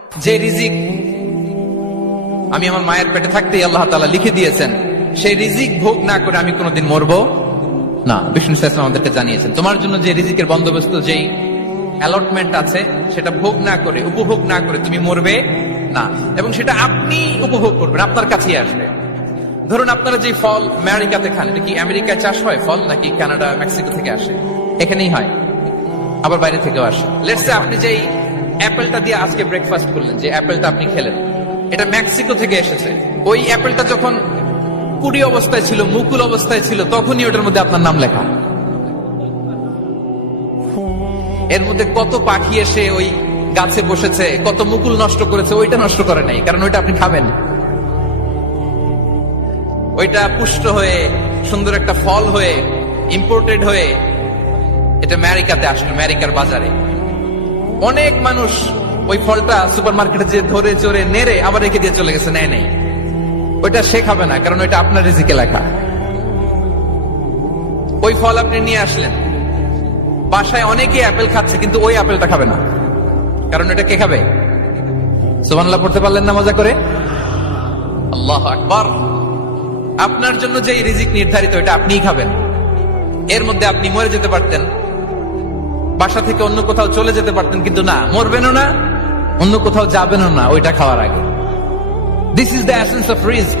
যে রিজিক আমি আমার মায়ের পেটে থাকতেই আল্লাহ তাআলা লিখে দিয়েছেন, সেই রিজিক ভোগ না করে আমি কোনোদিন মরবো না। বিষ্ণু সাল্লাল্লাহু আলাইহি ওয়াসাল্লাম আমাদেরকে জানিয়েছেন, তোমার জন্য যে রিজিকের বন্দোবস্ত, যেই অ্যালটমেন্ট আছে, সেটা ভোগ না করে, উপভোগ না করে তুমি মরবে না, এবং সেটা আপনি উপভোগ করবেন, আপনার কাছেই আসবে। ধরুন আপনারা যে ফল আমেরিকাতে খান, এটা কি আমেরিকায় চাষ হয় ফল, নাকি কানাডা মেক্সিকো থেকে আসে? এখানেই হয়, আবার বাইরে থেকেও আসে। লেটস সে আপনি যেই অ্যাপেলটা দিয়ে আজকে ব্রেকফাস্ট করলেন, যে অ্যাপেলটা আপনি খেলেন, এটা মেক্সিকো থেকে এসেছে। ওই অ্যাপেলটা যখন কুড়ি অবস্থায় ছিল, মুকুল অবস্থায় ছিল, তখনই ওটার মধ্যে আপনার নাম লেখা। এর মধ্যে কত পাখি এসে ওই গাছে বসেছে, কত মুকুল নষ্ট করেছে, ওইটা নষ্ট করে নাই, কারণ ওইটা আপনি খাবেন। ওইটা পুষ্ট হয়ে সুন্দর একটা ফল হয়ে ইম্পোর্টেড হয়ে এটা আমেরিকাতে আসলো, আমেরিকার বাজারে। অনেক মানুষ ওই ফলটা সুপার মার্কেটে যে ধরে চড়ে নেড়ে আবার রেখে দিয়ে চলে গেছে, নেয় নেই। ওইটা সে খাবে না, কারণ ওইটা আপনার রিজিকে লেখা। ওই ফল আপনি নিয়ে আসলেন, বাসায় অনেকে অ্যাপেল খাচ্ছে, কিন্তু ওই অ্যাপেলটা খাবে না, কারণ এটা কে খাবে? সুবহানাল্লাহ পড়তে পারলেন না মজা করে? আল্লাহু আকবার। আপনার জন্য যে রিজিক নির্ধারিত, এটা আপনিই খাবেন। এর মধ্যে আপনি মরে যেতে পারতেন, বাসা থেকে অন্য কোথাও চলে যেতে পারতেন, কিন্তু না, মরবেনও না, অন্য কোথাও যাবেনও না ওইটা খাওয়ার আগে। This is the essence of risk.